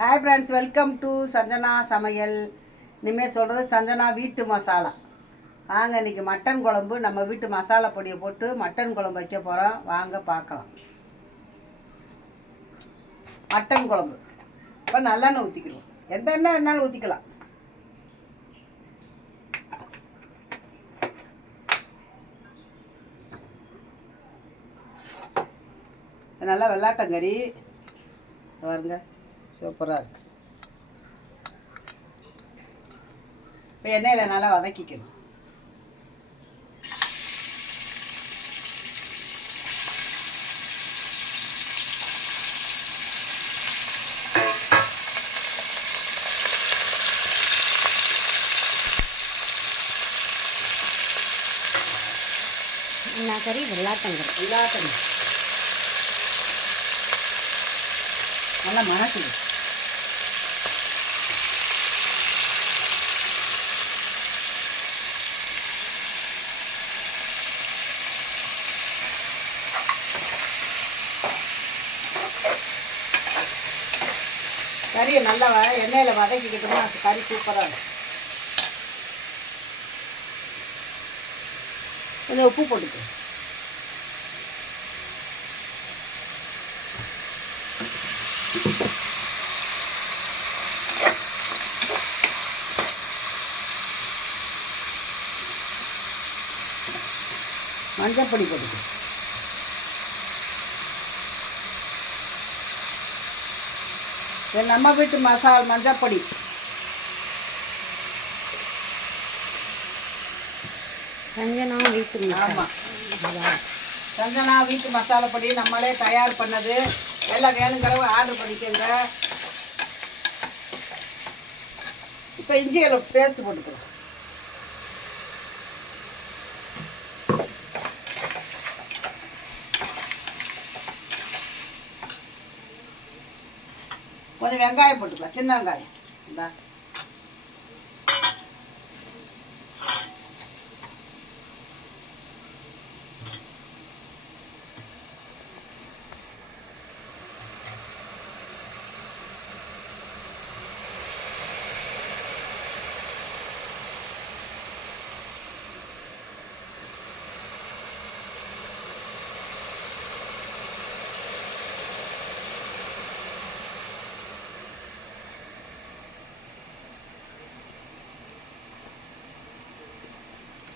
Hi friends, welcome to Sanjana சமையல். இனிமேல் சொல்கிறது சஞ்சனா வீட்டு மசாலா. வாங்க, இன்றைக்கி மட்டன் குழம்பு நம்ம வீட்டு மசாலா பொடியை போட்டு மட்டன் குழம்பு வைக்க போகிறோம். வாங்க பார்க்கலாம். மட்டன் குழம்பு இப்போ நல்லெண்ணெய் ஊற்றிக்கிறோம். எந்த எண்ணெய் இருந்தாலும் ஊற்றிக்கலாம். நல்லா வெள்ளாட்டங்கறி பாருங்க, சூப்பராக இருக்குது. இப்போ எண்ணெயில் நல்லா வதக்கிக்கணும். என்ன கறி? வெள்ளாட்டங்கறி நல்லா மணக்குது. கறியை நல்லா எண்ணெயில் வதக்கிக்கிட்டோம்னா அது கறி சூப்பராக இருக்கும். கொஞ்சம் உப்பு போட்டுக்கு. மஞ்சள் பொடி போட்டுக்கு. நம்ம வீட்டு மஞ்சள் பொடி. சஞ்சனா வீட்டு ஆமாம், சஞ்சனா வீட்டு மசாலா பொடி நம்மளே தயார் பண்ணது. எல்லாம் வேணுங்கிறவ ஆர்டர் பண்ணிக்கோங்க. இப்போ இஞ்சி பேஸ்ட் போட்டுக்கலாம். கொஞ்சம் வெங்காயம் போட்டுக்கலாம், சின்ன வெங்காயம். இந்தா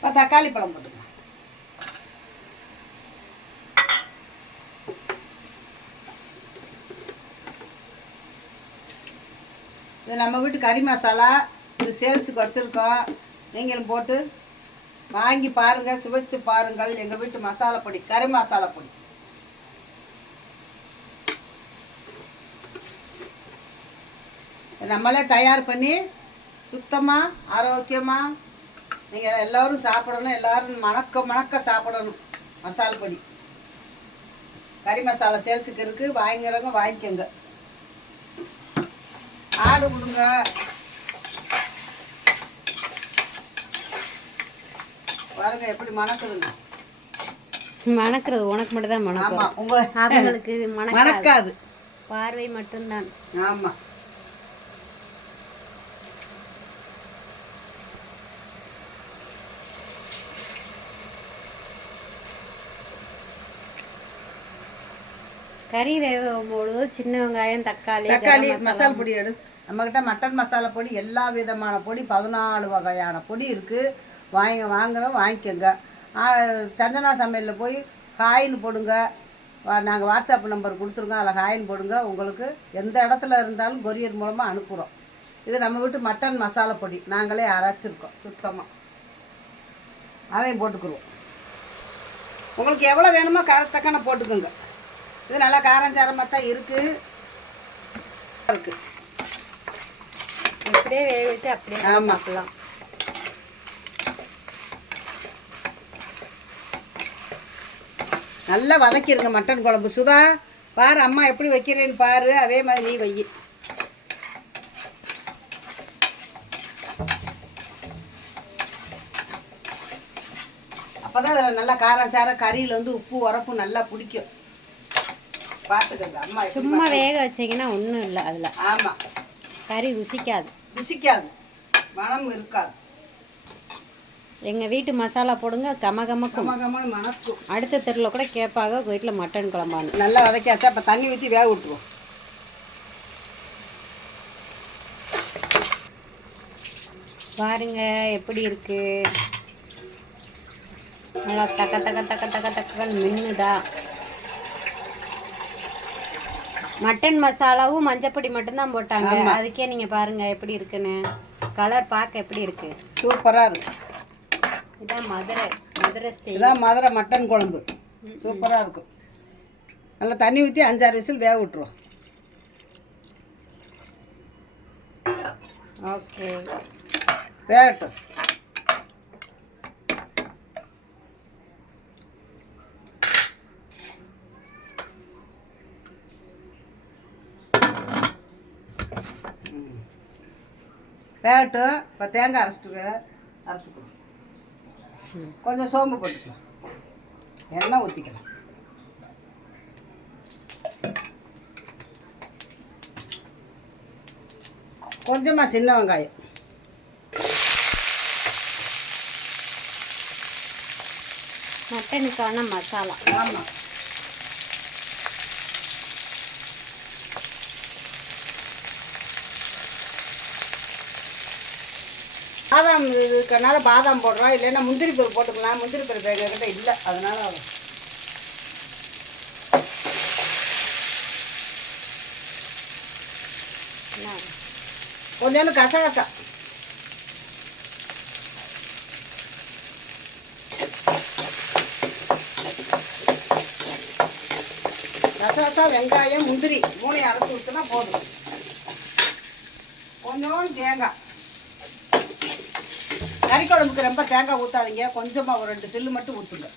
இப்போ தக்காளி பழம் போட்டுக்கலாம். இது நம்ம வீட்டு கறி மசாலா. இது சேல்ஸுக்கு வச்சுருக்கோம். நீங்களும் போட்டு வாங்கி பாருங்கள், சுவைச்சு பாருங்கள். எங்கள் வீட்டு மசாலா பொடி, கறி மசாலா பொடி. நம்மளே தயார் பண்ணி சுத்தமாக ஆரோக்கியமாக நீங்கள் எல்லோரும் சாப்பிடணும். எல்லோரும் மணக்க சாப்பிடணும். மசாலா பொடி, கறி மசாலா சேல்ஸுக்கு இருக்குது. வாங்கிறவங்க வாங்கிக்கோங்க. ஆடு கொடுங்க. பாருங்க எப்படி மணக்குதுங்க. மணக்கிறது உனக்கு மட்டும் தான் மணக்கும். ஆமாம், அவங்களுக்கு மணக்காது, பார்வை மட்டும்தான். ஆமாம். கறி வேகும்போது சின்ன வெங்காயம், தக்காளி மசாலா பொடி எடு. நம்மக்கிட்ட மட்டன் மசாலா பொடி எல்லா விதமான பொடி 14 வகையான பொடி இருக்குது. வாங்குறோம், வாங்கிக்கோங்க. சஞ்சனா சமையலில் போய் காயின் போடுங்க. நாங்கள் வாட்ஸ்அப் நம்பர் கொடுத்துருங்க, அதில் காயின் போடுங்க. உங்களுக்கு எந்த இடத்துல இருந்தாலும் கொரியர் மூலமாக அனுப்புகிறோம். இது நம்ம வீட்டு மட்டன் மசாலா பொடி, நாங்களே அரைச்சிருக்கோம் சுத்தமாக. அதையும் போட்டுக்குருவோம். உங்களுக்கு எவ்வளோ வேணுமோ தக்கன போட்டுக்கோங்க. இது நல்லா காரஞ்சாரமாக தான் இருக்குது. அப்படியே வேக வச்சு அப்படியே சாப்பிடலாம். நல்லா வதக்கிடுங்க மட்டன் குழம்பு. சுதா பாரு, அம்மா எப்படி வைக்கிறேன்னு பாரு, அதே மாதிரி நீ வை. அப்போ தான் நல்லா காரம் சாரம் கறியில் உப்பு உரப்பு நல்லா பிடிக்கும். பார்த்துக்கங்க அம்மா எப்படி சும்மா வேக வச்சீங்கன்னா ஒன்றும் இல்லை அதில். ஆமாம், கறி ருசிக்காது. ருசிக்காது, மனம் இருக்காது. எங்கள் வீட்டு மசாலா போடுங்க, கமகமக்கும். கமகமான மனசுக்கும். அடுத்த தெருவில் கூட கேட்பாங்க வீட்டில் மட்டன் குழம்பான்னு. நல்லா வதக்கியாச்சா? இப்போ தண்ணி ஊற்றி வேக விட்டுருவோம். பாருங்க எப்படி இருக்கு. நல்லா டக்க டக்க டக்க டக்க டக்கன்னு மின்னுதா. மட்டன் மசாலாவும் மஞ்சப்பொடி மட்டும்தான் போட்டாங்க. அதுக்கே நீங்கள் பாருங்க எப்படி இருக்குன்னு. கலர் பார்க்க எப்படி இருக்கு, சூப்பராக இருக்கு. இதான் மதுரை ஸ்டைல். இதான் மதுரை மட்டன் குழம்பு. சூப்பராக இருக்கும். நல்லா தண்ணி ஊற்றி 5-6 விசில் வேக விட்டுருவோம். ஓகே, வேகட்டும். வேகட்டும். இப்போ தேங்காய் அரைச்சிக்கணும். கொஞ்சம் சோம்பு போட்டுக்கலாம், எண்ணெய் ஊற்றிக்கலாம். கொஞ்சமாக சின்ன வெங்காயம், மட்டனுக்கான மசாலா. ஆமாம், பாதாம் இருக்கனால பாதாம் போடுறோம். இல்லைன்னா முந்திரி பருப்பு போட்டுக்கலாம். முந்திரி பருப்பு எங்ககிட்ட இல்லை, அதனால கொஞ்சோண்டு கசகசா. கசகசா, வெங்காயம், முந்திரி 3 அரைச்சி ஊற்றினா போதும். கொஞ்சோண்டு தேங்காய். கறி குழம்புக்கு ரொம்ப தேங்காய் ஊற்றாதீங்க, கொஞ்சமாக ஒரு 2 சில்லு மட்டும் ஊற்றுங்க.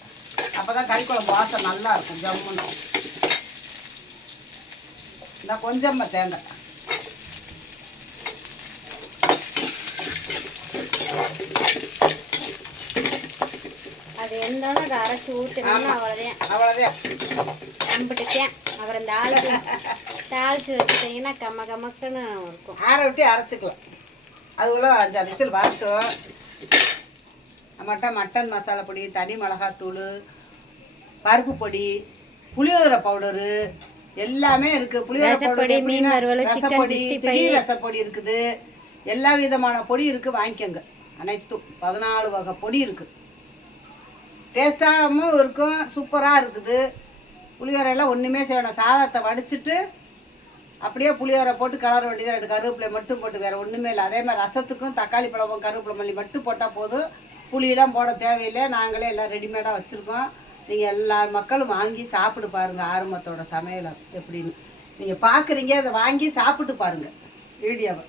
அப்போ தான் கறி குழம்பு வாசம் நல்லா இருக்கும், ஜம்முன்னு. இந்த கொஞ்சமாக தேங்காய். அது எந்தாலும் அதை அரைச்சி ஊற்றினோம்னா அவ்வளோதான். நம்பிட்டுட்டேன். அப்புறம் இந்த தாளிச்சு வச்சுட்டிங்கன்னா கமக்குன்னு இருக்கும். ஆற விட்டு அரைச்சிக்கலாம். அதுக்குள்ள 5-6 விசில் வரட்டும். நம்மகிட்ட மட்டன் மசாலா பொடி, தனி மிளகாத்தூள், பருப்பு பொடி, புளியோதரை பவுடரு எல்லாமே இருக்குது. புளியோதரை பொடி, மீன் வறுவல், சிக்கன் பொடி, திடீர் ரசப்பொடி இருக்குது. எல்லா விதமான பொடி இருக்குது, வாங்கிக்கோங்க. அனைத்தும் 14 வகை பொடி இருக்குது. டேஸ்ட்டாகவும் இருக்கும், சூப்பராக இருக்குது. புளியோரையெல்லாம் ஒன்றுமே செய்யணும். சாதத்தை வடிச்சிட்டு அப்படியே புளியோரை போட்டு கலர வேண்டியதாக 2 கருவேப்பிலை மட்டும் போட்டு, வேறு ஒன்றுமே இல்லை. அதே மாதிரி ரசத்துக்கும் தக்காளி பழமும் கருவேப்பிலை மல்லி மட்டும் போட்டால் போதும். புளியெல்லாம் போட தேவையில்லை. நாங்களே எல்லாம் ரெடிமேடாக வச்சுருக்கோம். நீங்கள் எல்லா மக்களும் வாங்கி சாப்பிட்டு பாருங்கள் ஆரம்பத்தோட சமையலை எப்படின்னு. நீங்கள் பார்க்குறீங்க, அதை வாங்கி சாப்பிட்டு பாருங்கள் வீடியோவை.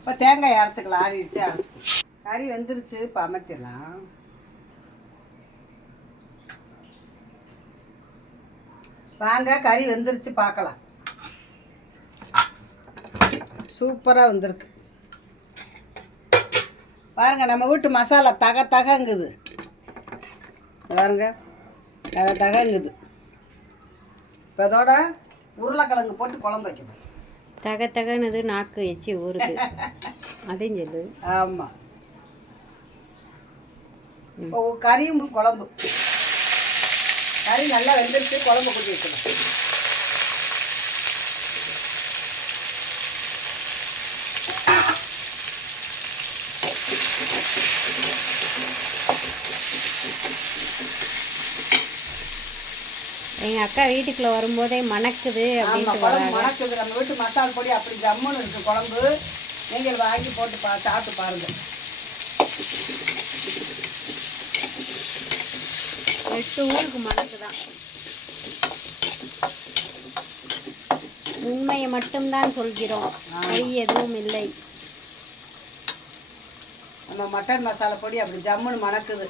இப்போ தேங்காய் அரைச்சிக்கலாம். ஆறிடுச்சு, அரைச்சிக்கலாம். கறி வெந்துருச்சு, இப்போ அமர்த்திடலாம். வாங்க, கறி வெந்துருச்சு பார்க்கலாம். சூப்பராக வந்திருக்கு பாருங்க. நம்ம வீட்டு மசாலா தகங்குது பாருங்க, தகங்குது. இப்போ அதோட உருளைக்கிழங்கு போட்டு குழம்பு வைக்கணும். தகனது நாக்கு எச்சி ஊறுது. அதையும் சொல்லு. ஆமாம், இப்போ கறியும் குழம்பு. கறி நல்லா வெந்துருச்சு, குழம்பு கொட்டி வைக்கணும். எங்கள் அக்கா வீட்டுக்குள்ளே வரும்போதே மணக்குது அப்படின்னு குழம்பு மணக்குது. நம்ம வீட்டு மசாலா பொடி அப்படி ஜம்முன்னு இருக்குது குழம்பு. நீங்கள் வாங்கி போட்டு சாப்பிட்டு பாருங்கள். 8 ஊருக்கு மணக்குதான். உண்மையை மட்டும்தான் சொல்கிறோம், பொய் எதுவும் இல்லை. நம்ம மட்டன் மசாலா பொடி அப்படி ஜம்முன்னு மணக்குது.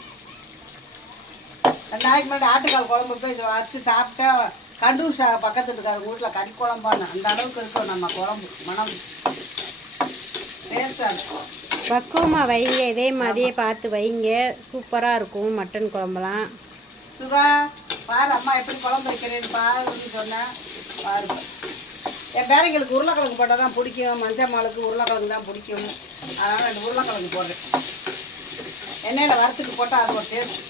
2 நாளைக்கு முன்னாடி ஆட்டுக்கால் குழம்பு போய் வச்சு சாப்பிட்டா கண்டூர் பக்கத்து இருக்காரு வீட்டில் கறி குழம்பான்னு அந்த அளவுக்கு இருக்கும் நம்ம குழம்பு மனம் டேஸ்ட்டாக இருக்கும். பக்குவமாக வைங்க, இதே மாதிரியே பார்த்து வைங்க, சூப்பராக இருக்கும் மட்டன் குழம்புலாம். சுகா பாரு அம்மா எப்படி குழம்பு வைக்கிறேன்னு பாருன்னு சொன்னேன். பாரு என் பேரங்களுக்கு உருளைக்கிழங்கு போட்டால் தான் பிடிக்கும், மஞ்சள் மாலுக்கு உருளைக்கிழங்கு தான் பிடிக்கும். அதனால் 2 உருளைக்கிழங்கு போடுறேன். எண்ணெயில் வறுத்துக்கு போட்டால் அது ஒரு டேஸ்ட்.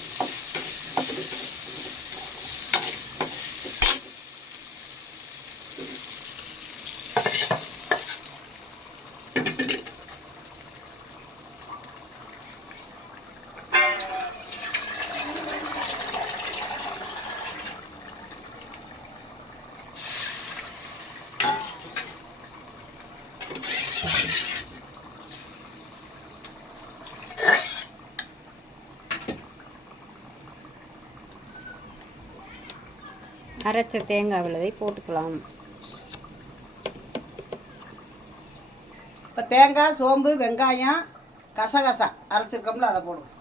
அரைச்ச தேங்காய் விழுதை போட்டுக்கலாம். இப்போ தேங்காய், சோம்பு, வெங்காயம், கசகசா அரைச்சிருக்கோம்ல அதை போடுவோம்.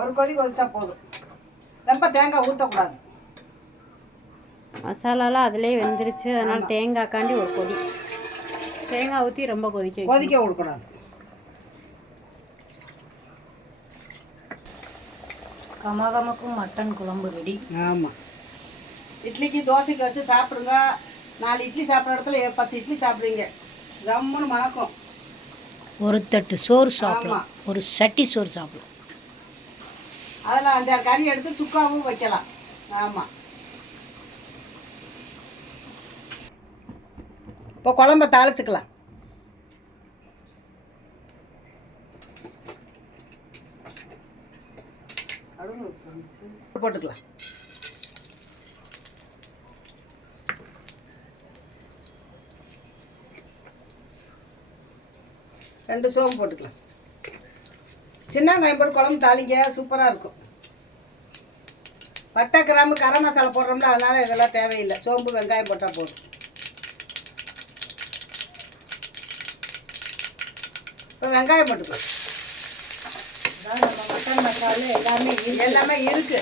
ஒரு கொதி கொதிச்சா போதும், ரொம்ப தேங்காய் ஊற்றக்கூடாது. மசாலாலாம் அதிலே வெந்துருச்சு, அதனால் தேங்காய்க்காண்டி ஒரு கொதி. தேங்காய் ஊற்றி ரொம்ப கொதிக்க விடக்கூடாது. கமகமக்கும் மட்டன் குழம்பு ரெடி. ஆமாம், இட்லிக்கு தோசைக்கு வச்சு சாப்பிடுங்க. 4 இட்லி சாப்பிட்ற இடத்துல 10 இட்லி சாப்பிடுங்க, ஜம்முன்னு மணக்கும். ஒரு தட்டு சோறு சாப்பிடலாம், ஒரு சட்டி சோறு சாப்பிடலாம். அதில் 5-6 கறி எடுத்து சுக்காவும் வைக்கலாம். ஆமாம், இப்போ குழம்ப தாளிச்சுக்கலாம். போட்டுக்கலாம். ரெண்டு சோம்பு போட்டுக்கலாம். சின்ன வெங்காயம் போட்டு குழம்பு தாளிங்க, சூப்பராக இருக்கும். பட்டை, கிராம்பு, கரம் மசாலா போடுறோம்ல, அதனால் இதெல்லாம் தேவையில்லை. சோம்பு வெங்காயம் போட்டால் போதும். இப்போ வெங்காயம் போட்டுக்கலாம். நம்ம மட்டன் மசாலா எல்லாமே இருக்கு.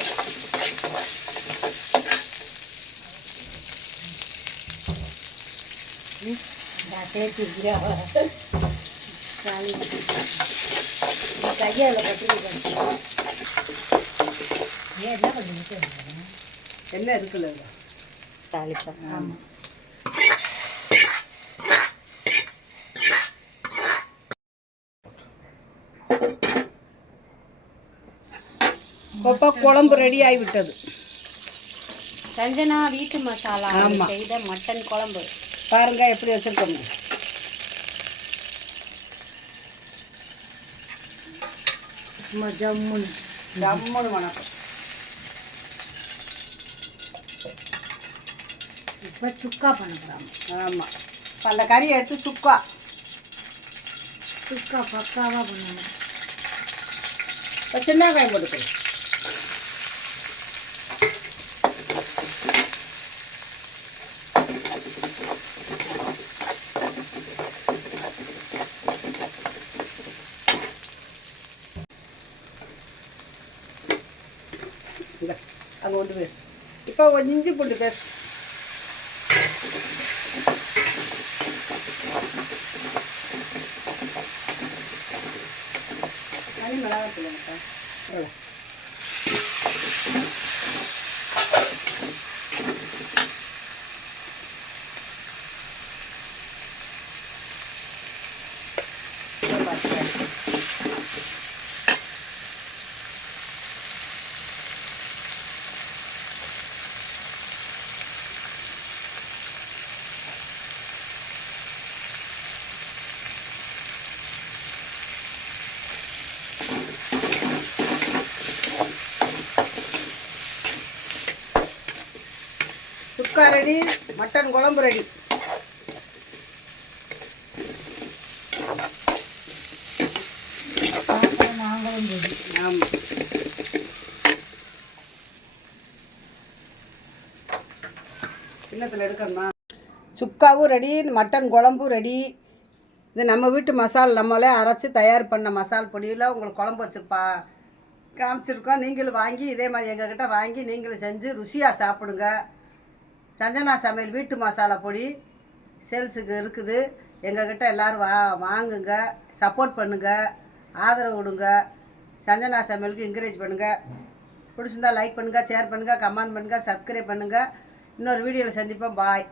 என்ன இருக்குல்ல தாளிப்பா. ஆமாம், இப்போ குழம்பு ரெடி ஆகிவிட்டது. சஞ்சனா வீட்டு மசாலா செய்த மட்டன் குழம்பு பாருங்க எப்படி வச்சிருக்கோங்க. ஜம்முன்னு வணக்கம். இப்போ சுக்கா பண்ணுறாங்க. ஆமாம், அந்த கறியை எடுத்து சுக்கா பக்காவாக பண்ணுவாங்க. இப்போ சின்ன வெங்காயம் போட்டுக்கலாம். அது ஒன்று பேர். இப்போ இஞ்சி பூண்டு பேஸ்ட். தனி மிளகாத்தூள் இருக்கா? சுக்கா ரெடி, மட்டன் குழம்பு ரெடி. ஆமாம், இதில் எடுக்கணுமா? சுக்காவும் ரெடி, மட்டன் குழம்பும் ரெடி. இது நம்ம வீட்டு மசால் நம்மளே அரைச்சி தயார் பண்ண மசால் பொடியில் உங்களுக்கு குழம்பு வச்சுப்பா காமிச்சிருக்கோம். நீங்களும் வாங்கி இதே மாதிரி எங்ககிட்ட வாங்கி நீங்களும் செஞ்சு ருசியாக சாப்பிடுங்க. சஞ்சனா சமையல் வீட்டு மசாலா பொடி சேல்ஸுக்கு இருக்குது. எங்ககிட்ட எல்லோரும் வாங்குங்க, சப்போர்ட் பண்ணுங்கள், ஆதரவு கொடுங்க. சஞ்சனா சமையலுக்கு என்கரேஜ் பண்ணுங்கள். பிடிச்சிருந்தா லைக் பண்ணுங்கள், ஷேர் பண்ணுங்கள், கமெண்ட் பண்ணுங்கள், சப்ஸ்கிரைப் பண்ணுங்கள். இன்னொரு வீடியோவில் சந்திப்போம். பாய்.